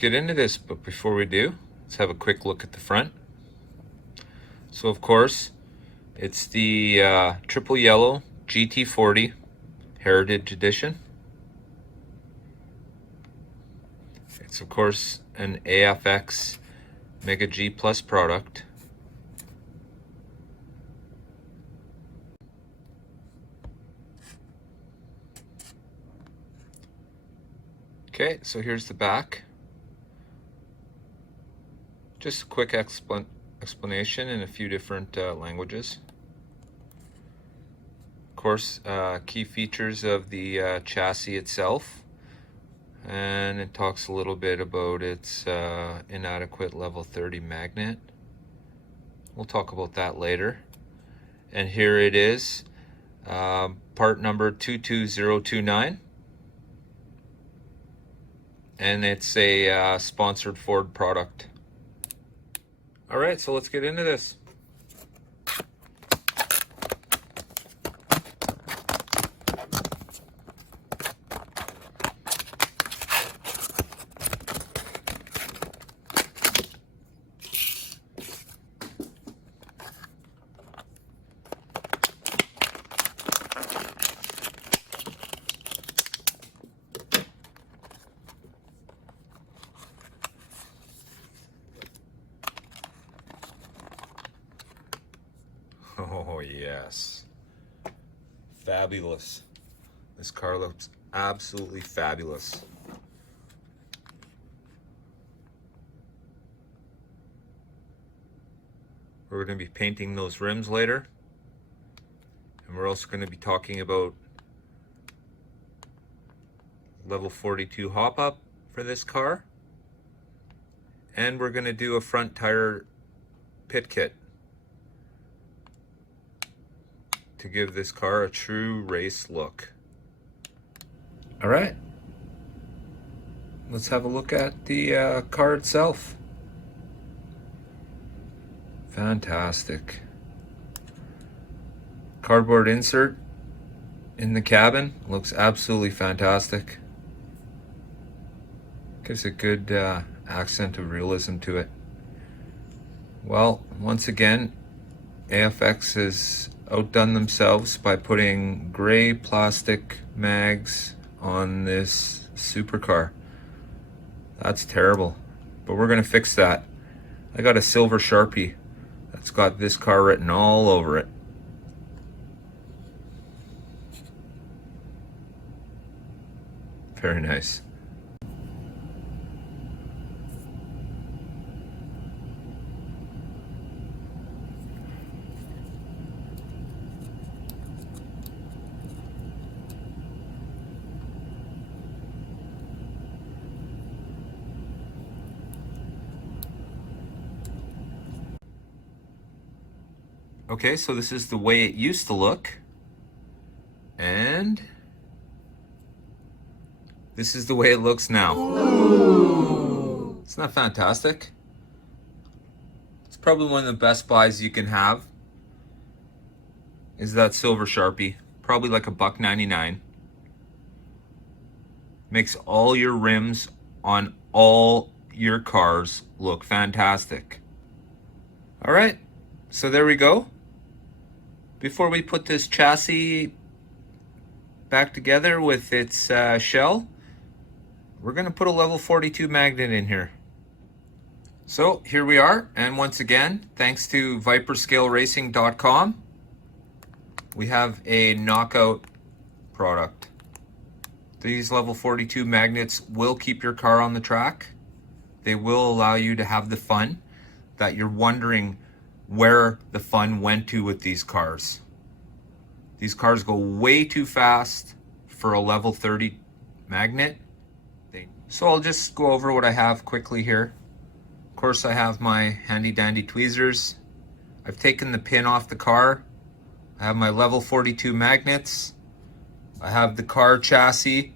get into this, but before we do, let's have a quick look at the front. So of course, it's the triple yellow GT40 Heritage Edition. It's of course an AFX Mega G Plus product. Okay, so here's the back. Just a quick explanation in a few different languages. Of course, key features of the chassis itself, and it talks a little bit about its inadequate level 30 magnet. We'll talk about that later. And here it is, part number 22029. And it's a sponsored Ford product. All right, so let's get into this. Oh yes, fabulous. This car looks absolutely fabulous. We're going to be painting those rims later, and we're also going to be talking about level 42 hop-up for this car, and we're going to do a front tire pit kit to give this car a true race look. All right, let's have a look at the car itself. Fantastic. Cardboard insert in the cabin, looks absolutely fantastic. Gives a good accent of realism to it. Well, once again, AFX has outdone themselves by putting gray plastic mags on this supercar. That's terrible, but we're gonna fix that. I got a silver Sharpie that's got this car written all over it. Very nice. Okay, so this is the way it used to look, and this is the way it looks now. Ooh. It's not fantastic. It's probably one of the best buys you can have is that silver Sharpie, probably like $1.99. Makes all your rims on all your cars look fantastic. All right, so there we go. Before we put this chassis back together with its shell, we're going to put a level 42 magnet in here. So here we are, and once again, thanks to viperscaleracing.com, we have a knockout product. These level 42 magnets will keep your car on the track. They will allow you to have the fun that you're wondering where the fun went to with these cars. These cars go way too fast for a level 30 magnet. So I'll just go over what I have quickly here. Of course, I have my handy dandy tweezers. I've taken the pin off the car. I have my level 42 magnets. I have the car chassis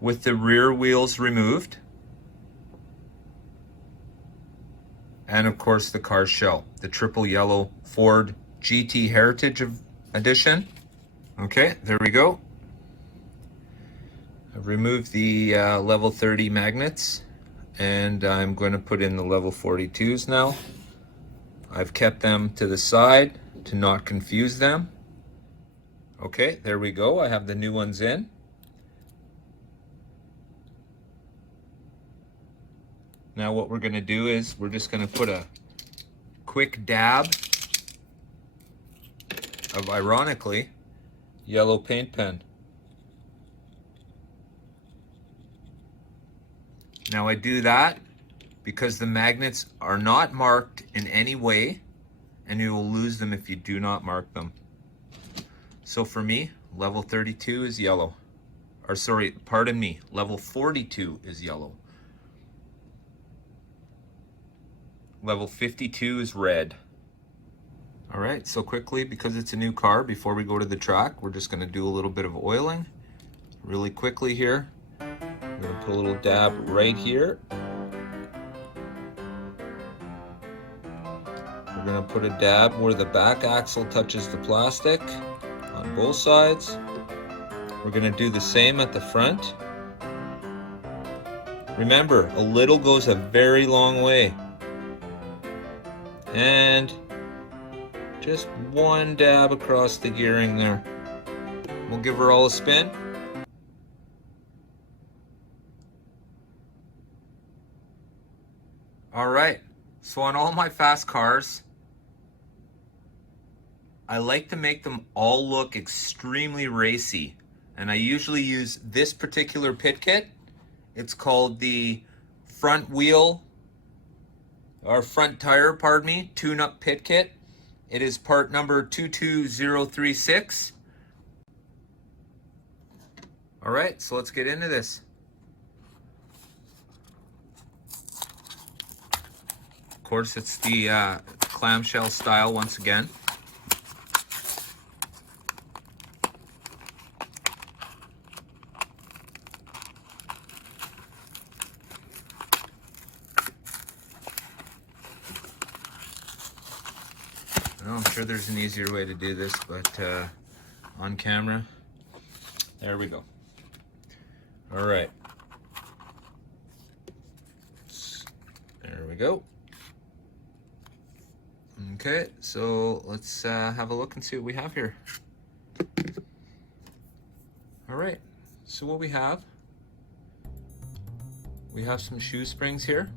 with the rear wheels removed. And of course the car shell, the triple yellow Ford GT Heritage Edition. Okay, there we go. I've removed the level 30 magnets, and I'm going to put in the level 42s now. I've kept them to the side to not confuse them. Okay, there we go. I have the new ones in. Now what we're going to do is we're just going to put a quick dab of, ironically, yellow paint pen. Now I do that because the magnets are not marked in any way, and you will lose them if you do not mark them. So for me, level 32 is yellow. Or sorry, pardon me, level 42 is yellow. Level 52 is red. All right, so quickly, because it's a new car, before we go to the track, we're just gonna do a little bit of oiling really quickly here. I'm gonna put a little dab right here. We're gonna put a dab where the back axle touches the plastic on both sides. We're gonna do the same at the front. Remember, a little goes a very long way. And just one dab across the gearing there. We'll give her all a spin. All right, so on all my fast cars, I like to make them all look extremely racy. And I usually use this particular pit kit. It's called the front tire, pardon me, tune-up pit kit. It is part number 22036. All right, so let's get into this. Of course, it's the clamshell style once again. Well, I'm sure there's an easier way to do this, but on camera, there we go. All right. There we go. Okay, so let's have a look and see what we have here. All right, so what we have some shoe springs here.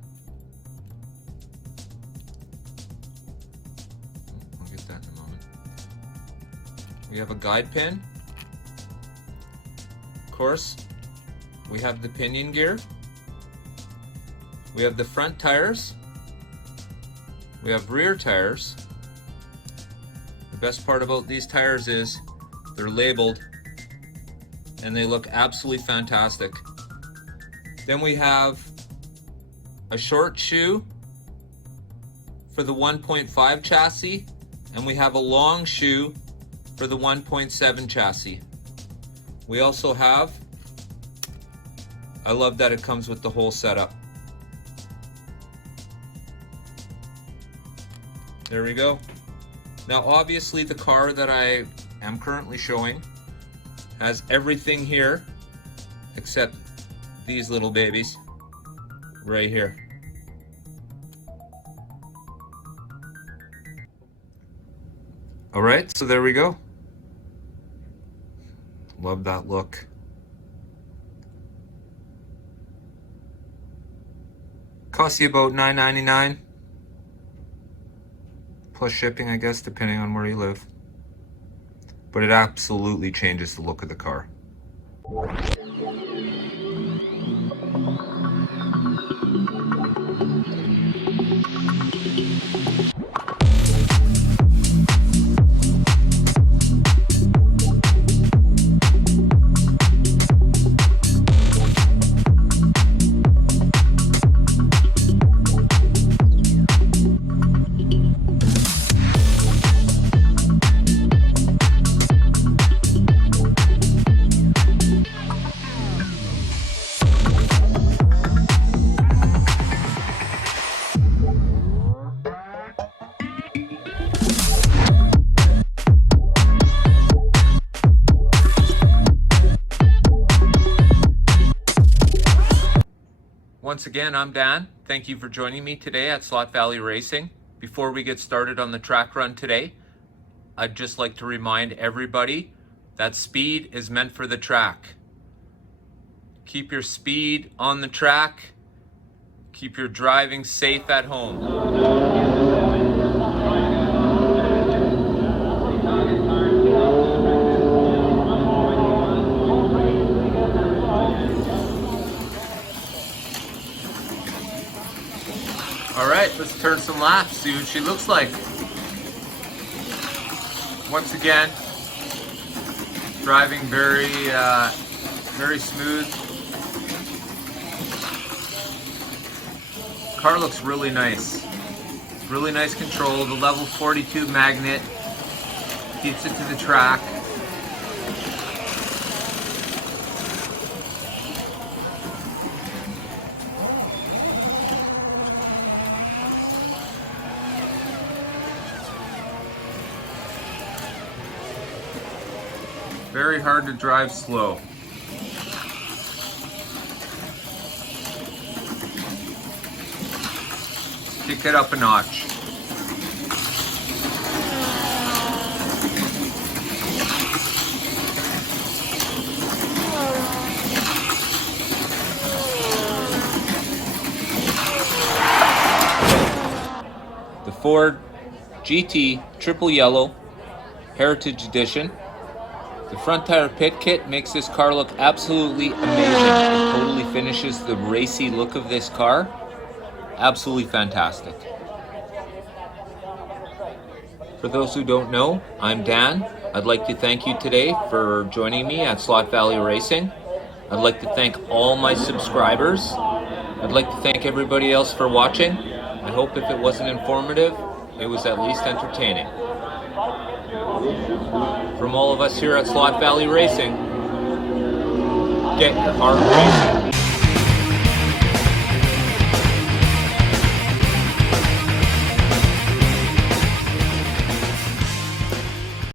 I'll get that in a moment. We have a guide pin. Of course, we have the pinion gear. We have the front tires. We have rear tires. The best part about these tires is they're labeled and they look absolutely fantastic. Then we have a short shoe for the 1.5 chassis, and we have a long shoe for the 1.7 chassis. We also have, I love that it comes with the whole setup. There we go. Now obviously the car that I am currently showing has everything here except these little babies right here. All right, so there we go. Love that look. Costs you about $9.99 plus shipping, I guess, depending on where you live. But it absolutely changes the look of the car. once again, I'm Dan. Thank you for joining me today at Slot Valley Racing. Before we get started on the track run today, I'd just like to remind everybody that speed is meant for the track. Keep your speed on the track. Keep your driving safe at home. All right, let's turn some laps, see what she looks like. Once again, driving very smooth. Car looks really nice. Really nice control. The level 42 magnet keeps it to the track. Very hard to drive slow. Kick it up a notch. The Ford GT Triple Yellow Heritage Edition. The front tire pit kit makes this car look absolutely amazing. It totally finishes the racy look of this car. Absolutely fantastic. For those who don't know, I'm Dan. I'd like to thank you today for joining me at Slot Valley Racing. I'd like to thank all my subscribers. I'd like to thank everybody else for watching. I hope if it wasn't informative, it was at least entertaining. From all of us here at Slot Valley Racing, get your car racing.